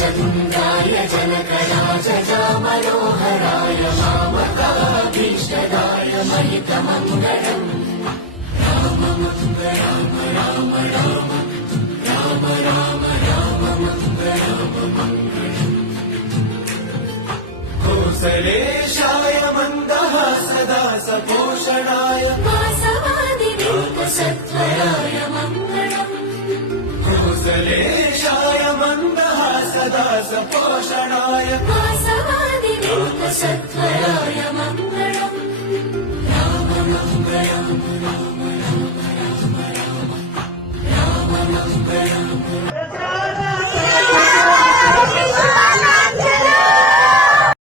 वक्रतुण्डाय जनकराजजामनोहराय मामकाभीष्टदाय महितमङ्गलम् राम राम राम राम राम राम मङ्गलम् कोसलेशाय मन्दहासदा सपोषणाय वासवादिवेकसत्वराय मङ्गलम् कोसलेशाय मन्दहासदा सपोषणाय वासवादिवेकसत्वराय